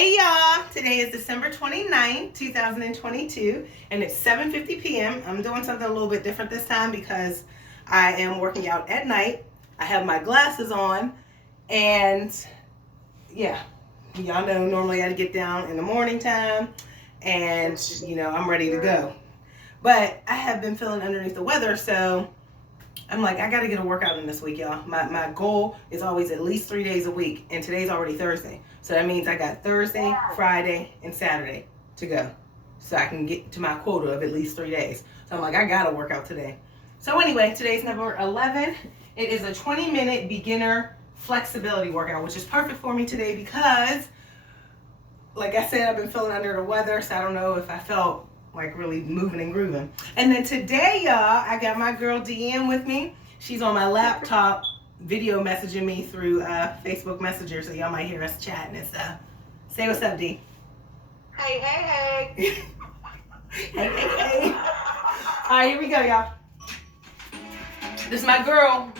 Hey y'all, today is December 29th, 2022, and it's 7:50 p.m. I'm doing something a little bit different this time because I am working out at night. I have my glasses on, and yeah, y'all know normally I get down in the morning time, and I'm ready to go. But I have been feeling underneath the weather, so I'm like, I got to get a workout in this week, y'all. My goal is always at least 3 days a week, and today's already Thursday. So that means I got Thursday, Friday, and Saturday to go. So I can get to my quota of at least 3 days. So I'm like, I got to work out today. So anyway, today's number 11. It is a 20-minute beginner flexibility workout, which is perfect for me today because, like I said, I've been feeling under the weather, so I don't know if I felt like really moving and grooving. And then today, y'all, I got my girl Deanne with me. She's on my laptop video messaging me through Facebook Messenger, so y'all might hear us chatting and stuff. Say what's up, D. Hey, hey, hey. Hey. All right, here we go, y'all. This is my girl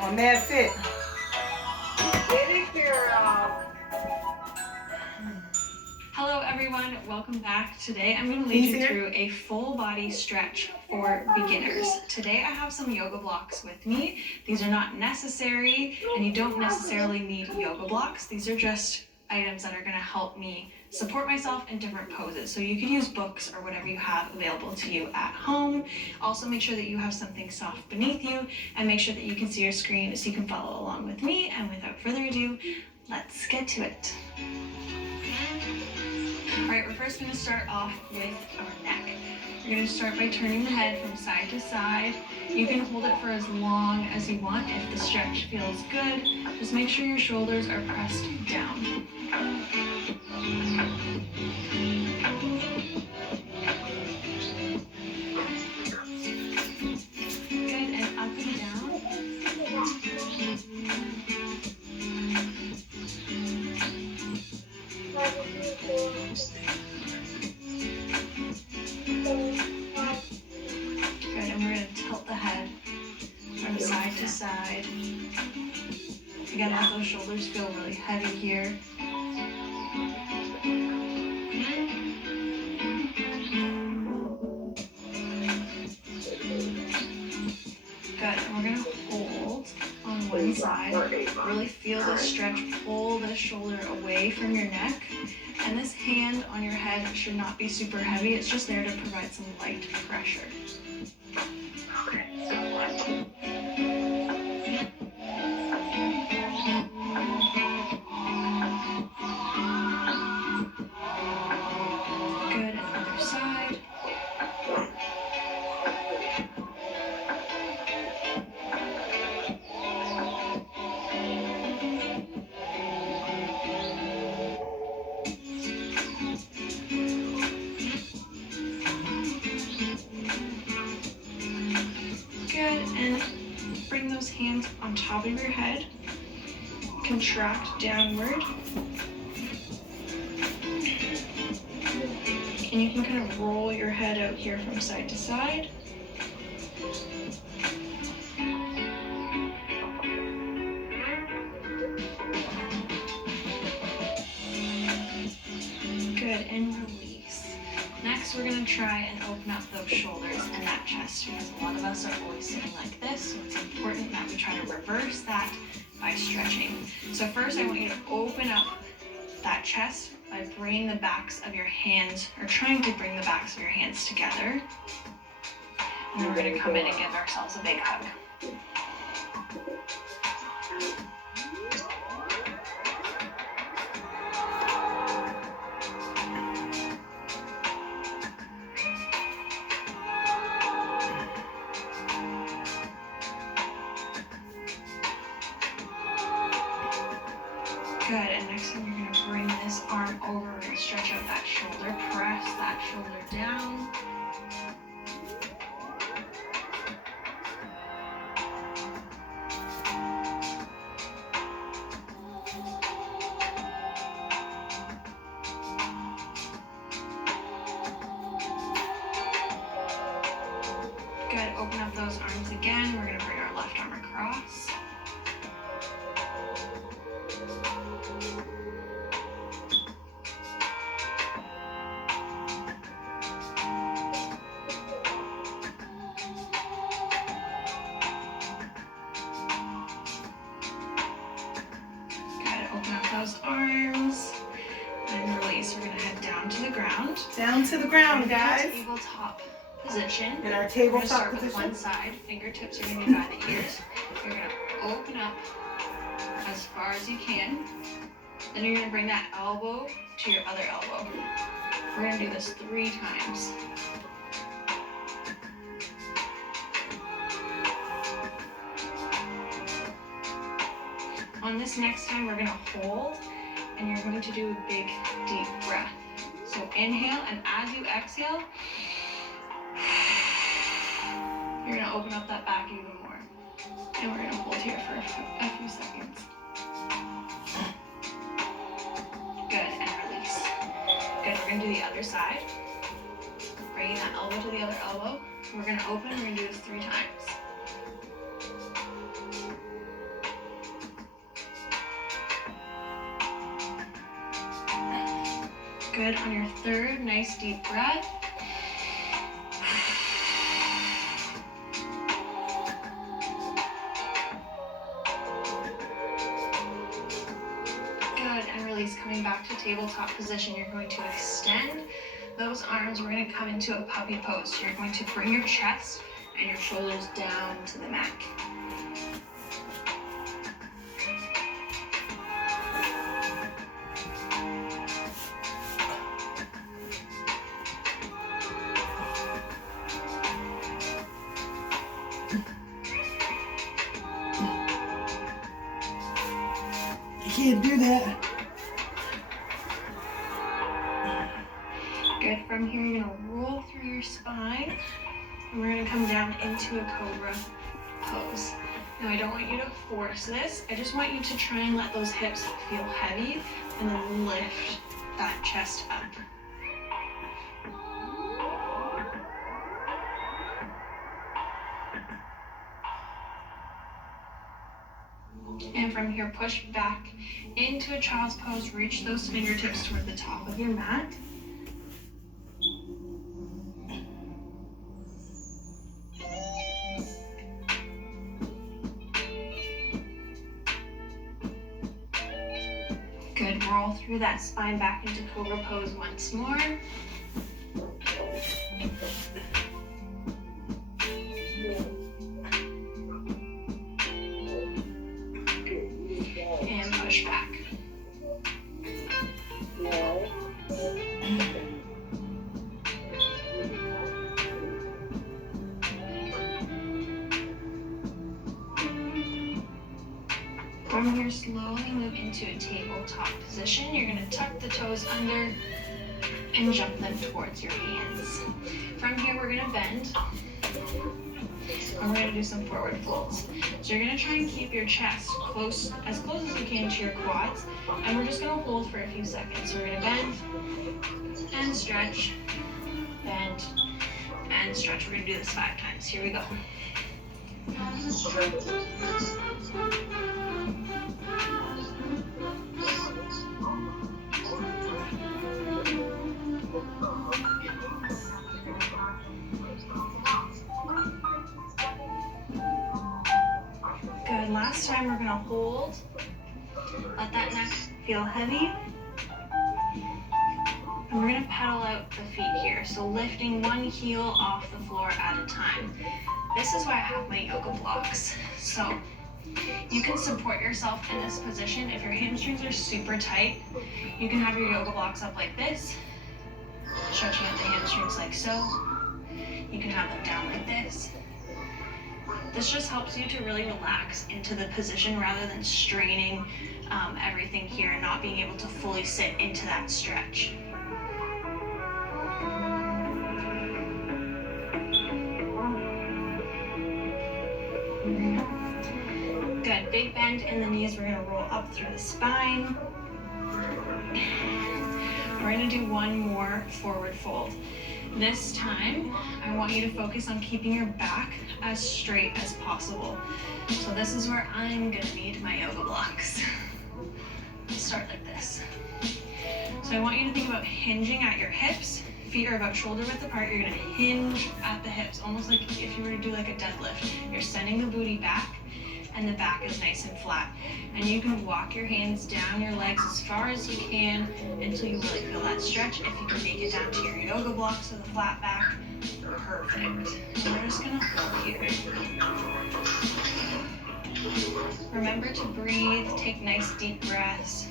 on Mad Fit. Get it, girl. Hello everyone, welcome back. Today I'm going to lead you through a full body stretch for beginners. Today I have some yoga blocks with me. These are not necessary and you don't necessarily need yoga blocks. These are just items that are going to help me support myself in different poses. So you could use books or whatever you have available to you at home. Also make sure that you have something soft beneath you and make sure that you can see your screen so you can follow along with me. And without further ado, let's get to it. Alright, we're first going to start off with our neck. We're going to start by turning the head from side to side. You can hold it for as long as you want. If the stretch feels good, just make sure your shoulders are pressed down. Good, and up and down. Good, and we're going to tilt the head from side to side. Again, let those shoulders feel really heavy here. Good, and we're going to hold on one side. Really feel the stretch, pull the shoulder away from your neck. And this hand on your head should not be super heavy. It's just there to provide some light pressure. Good, and other side. Good, and bring those hands on top of your head. Contract downward. And you can kind of roll your head out here from side to side. Good, and release. Next, we're going to try and open up those shoulders and that chest because a lot of us are always sitting like this, so it's important that we try to reverse that by stretching. So first, I want you to open up that chest by bringing the backs of your hands, or trying to bring the backs of your hands together. And then we're going to come in and give ourselves a big hug. Good, and next time you're going to bring this arm over, we're going to stretch out that shoulder, press that shoulder down. Good, open up those arms again. We're going to bring our left arm across. the ground. Down to the ground, guys. Tabletop position. In our We're gonna tabletop start with position. one side. Fingertips are gonna be by the ears. You're gonna open up as far as you can. Then you're gonna bring that elbow to your other elbow. We're gonna do this 3 times. On this next time, we're gonna hold, and you're going to do a big, deep breath. So inhale, and as you exhale, you're gonna open up that back even more. And we're gonna hold here for a few seconds. Good, and release. Good, we're gonna do the other side. Bringing that elbow to the other elbow. We're gonna open, we're gonna do this 3 times. Good, on your third, nice deep breath. Good, and release, coming back to tabletop position. You're going to extend those arms. We're gonna come into a puppy pose. So you're going to bring your chest and your shoulders down to the mat. You can't do that. Good, from here you're gonna roll through your spine, and we're gonna come down into a cobra pose. Now I don't want you to force this, I just want you to try and let those hips feel heavy, and then lift that chest up. And from here, push back into a child's pose, reach those fingertips toward the top of your mat. Good, roll through that spine back into cobra pose once more. And push back. From here, slowly move into a tabletop position. You're going to tuck the toes under and jump them towards your hands. From here, we're going to bend. And we're going to do some forward folds. So you're going to try and keep your chest as close as you can to your quads. And we're just going to hold for a few seconds. So we're going to bend and stretch, bend and stretch. We're going to do this 5 times. Here we go. Good, last time we're gonna hold. Let that neck feel heavy. And we're gonna pedal out the feet here. So lifting one heel off the floor at a time. This is why I have my yoga blocks. So you can support yourself in this position. If your hamstrings are super tight, you can have your yoga blocks up like this, stretching out the hamstrings like so. You can have them down like this. This just helps you to really relax into the position rather than straining everything here and not being able to fully sit into that stretch. Good, big bend in the knees. We're gonna roll up through the spine. We're gonna do one more forward fold. This time, I want you to focus on keeping your back as straight as possible. So this is where I'm gonna need my yoga blocks. Let's start like this. So I want you to think about hinging at your hips. Feet are about shoulder width apart. You're gonna hinge at the hips, almost like if you were to do like a deadlift. You're sending the booty back, and the back is nice and flat. And you can walk your hands down your legs as far as you can until you really feel that stretch. If you can make it down to your yoga blocks with a flat back, perfect. And we're just gonna hold here. Remember to breathe, take nice deep breaths.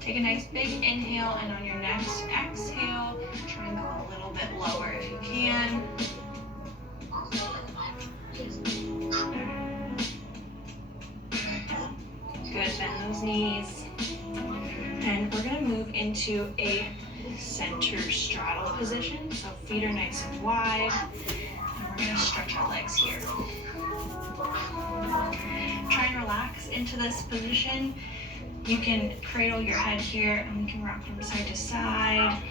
Take a nice big inhale, and on your next exhale, try and go a little bit lower if you can. Good, bend those knees. And we're gonna move into a center straddle position. So feet are nice and wide. And we're gonna stretch our legs here. Try and relax into this position. You can cradle your head here, and we can rock from side to side.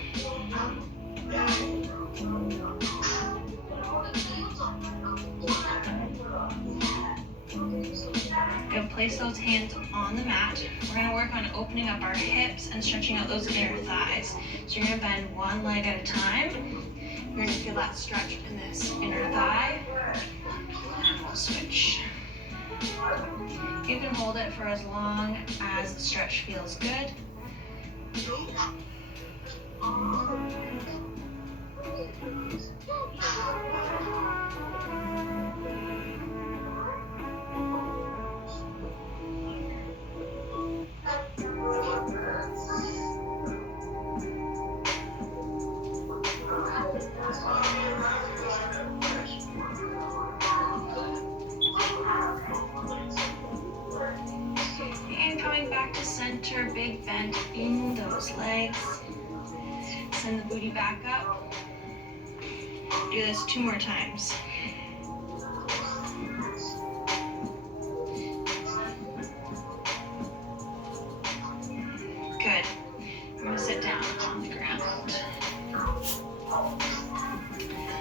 Good, place those hands on the mat. We're gonna work on opening up our hips and stretching out those inner thighs. So you're gonna bend one leg at a time. You're gonna feel that stretch in this inner thigh. And we'll switch. You can hold it for as long as the stretch feels good. And coming back to center, big bend in those legs. Send the booty back up. Do this 2 more times. Good. I'm gonna sit down on the ground.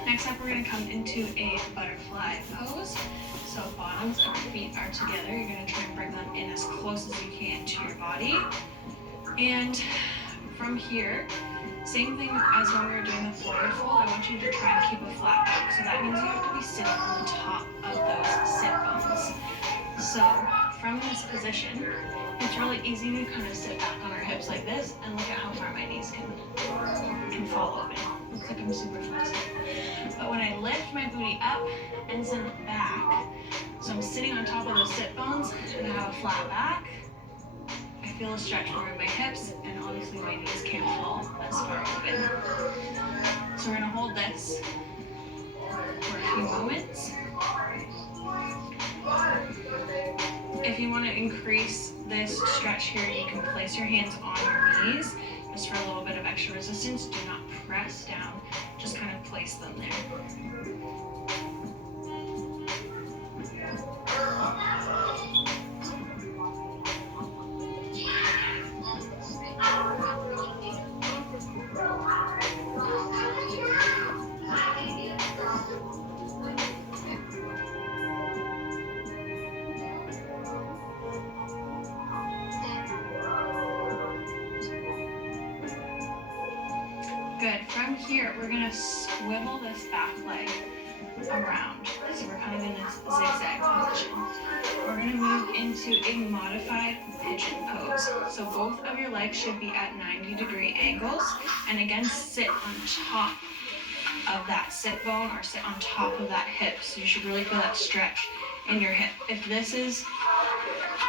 Next up, we're gonna come into a butterfly pose. So bottoms of your feet are together. You're gonna try and bring them in as close as you can to your body. And from here, same thing as when we were doing the forward fold, I want you to try and keep a flat back. So that means you have to be sitting on the top of those sit bones. So from this position, it's really easy to kind of sit back on our hips like this and look at how far my knees can fall open. Looks like I'm super flexible. But when I lift my booty up and send it back, so I'm sitting on top of those sit bones and I have a flat back, I feel a stretch more in my hips, and obviously my knees can't fall as far open. So we're gonna hold this for a few moments. If you want to increase this stretch here, you can place your hands on your knees just for a little bit of extra resistance. Do not press down, just kind of place them there. Good. From here, we're gonna swivel this back leg around. So we're kind of in this zigzag position. We're gonna move into a modified pigeon pose. So both of your legs should be at 90-degree angles. And again, sit on top of that sit bone or sit on top of that hip. So you should really feel that stretch in your hip. If this is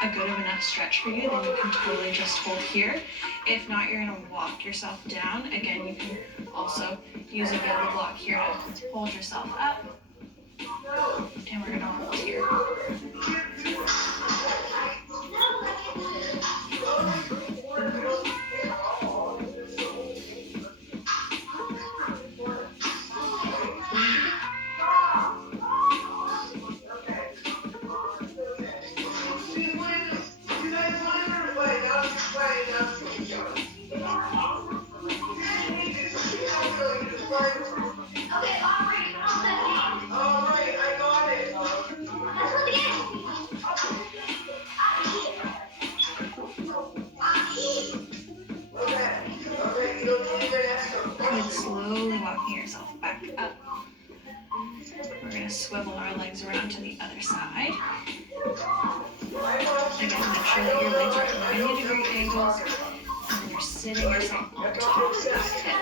a good of enough stretch for you, then you can totally just hold here. If not, you're gonna walk yourself down. Again, you can also use a yoga block here to hold yourself up. And we're gonna hold here. walking yourself back up. We're going to swivel our legs around to the other side. Again, make sure that your legs are at 90-degree angles and then you're sitting yourself on top of that hip.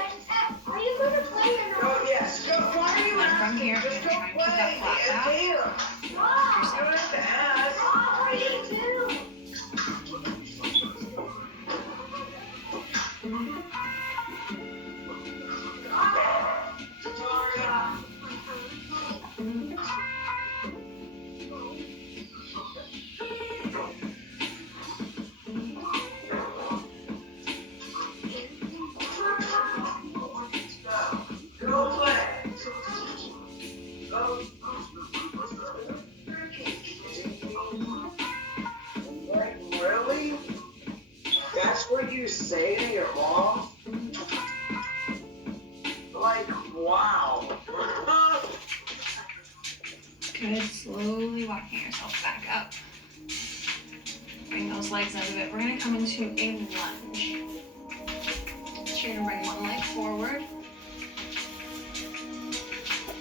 And from here, I'm going to try and keep that flat back. Lock yourself down. Really? That's what you say to your mom? Like, wow. Good, slowly walking yourself back up. Bring those legs out of it. We're going to come into a lunge. So you're going to bring one leg forward.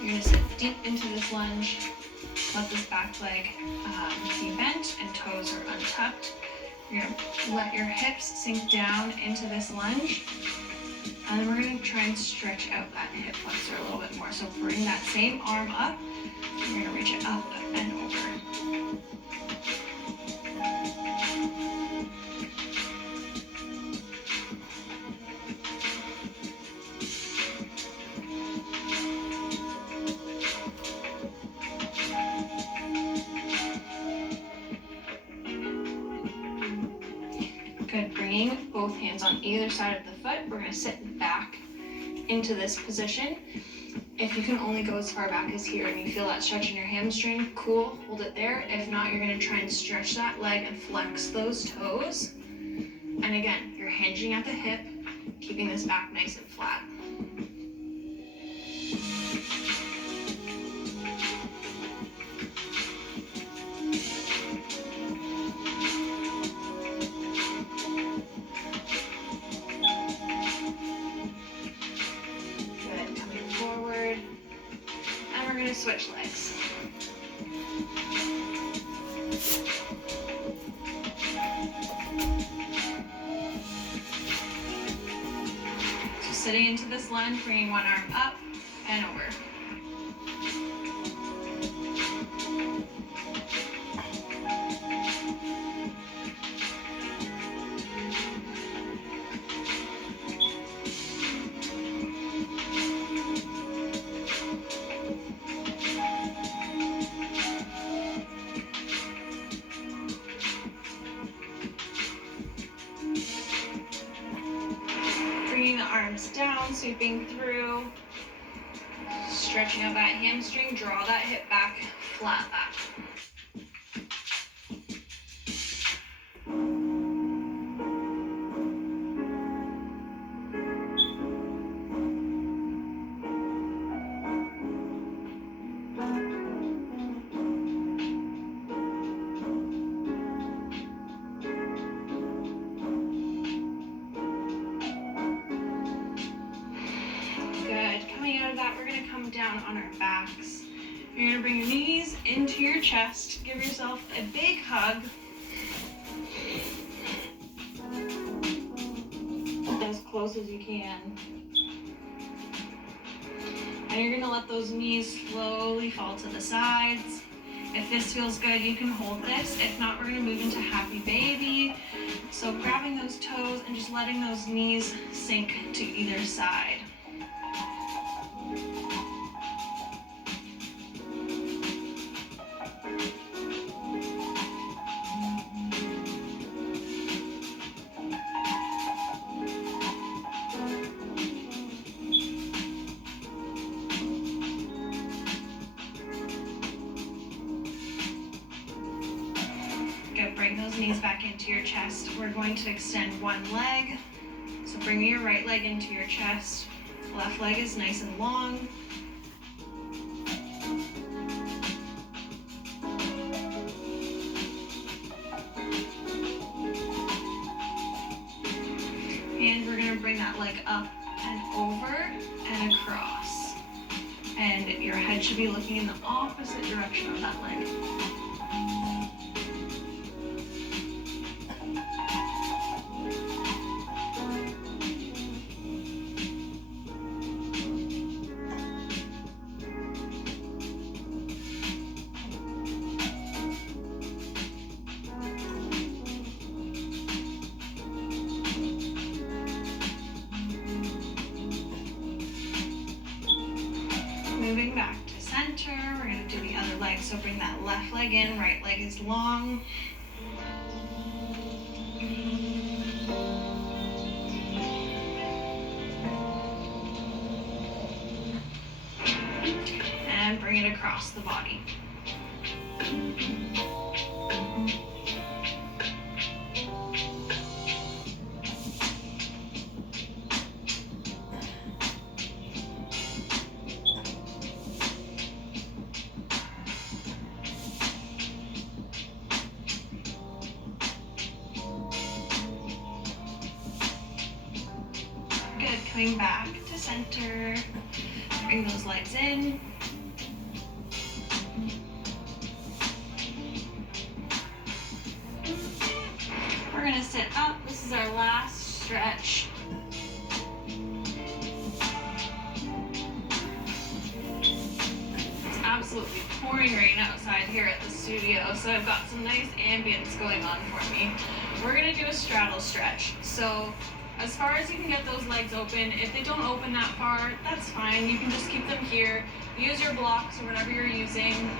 You're going to sit deep into this lunge. Let this back leg be bent and toes are untucked. You're going to let your hips sink down into this lunge. And then we're going to try and stretch out that hip flexor a little bit more. So bring that same arm up. You're going to reach it up and over. Good, bringing both hands on either side of the foot. We're going to sit back into this position. If you can only go as far back as here and you feel that stretch in your hamstring, cool, hold it there. If not, you're going to try and stretch that leg and flex those toes. And again, you're hinging at the hip, keeping this back nice and flat. Switch legs. So sitting into this lunge, bringing one arm up and over. Down, sweeping through, stretching out that hamstring, draw that hip back, flat back. Down on our backs. You're going to bring your knees into your chest. Give yourself a big hug. As close as you can. And you're going to let those knees slowly fall to the sides. If this feels good, you can hold this. If not, we're going to move into happy baby. So grabbing those toes and just letting those knees sink to either side. Bring those knees back into your chest. We're going to extend one leg. So bring your right leg into your chest. Left leg is nice and long. And we're going to bring bring that leg up and over and across. And your head should be looking in the opposite direction of that leg. Moving back to center, we're going to do the other leg. So bring that left leg in, right leg is long. And bring it across the body. Good, coming back to center. Bring those legs in. We're gonna sit up. This is our last stretch. It's absolutely pouring rain outside here at the studio, so I've got some nice ambience going on for me. We're gonna do a straddle stretch. So as far as you can get those legs open, if they don't open that far, that's fine. You can just keep them here. Use your blocks or whatever you're using.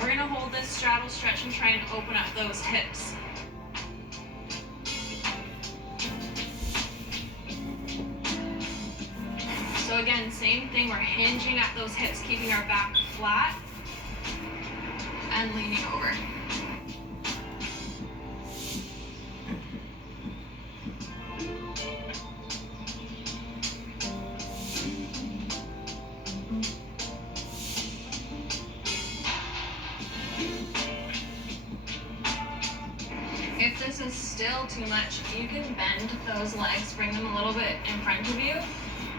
We're gonna hold this straddle stretch and try and open up those hips. So again, same thing, we're hinging at those hips, keeping our back flat and leaning over. If this is still too much, you can bend those legs, bring them a little bit in front of you,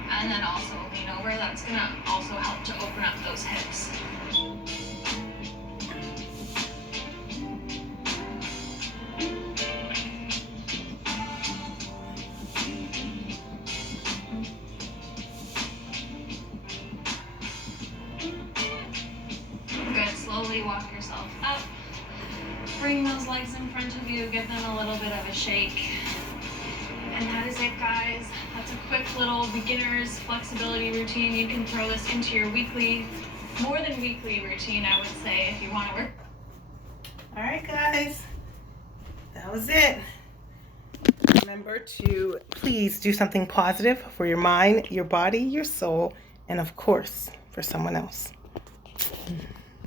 and then also lean over. That's gonna also help to open up those hips. Good, slowly walk yourself up. Bring those legs in front of you, give them a little bit of a shake. And that is it, guys. That's a quick little beginner's flexibility routine. You can throw this into your weekly, more than weekly routine, I would say, if you want to work. All right, guys, that was it. Remember to please do something positive for your mind, your body, your soul, and of course, for someone else.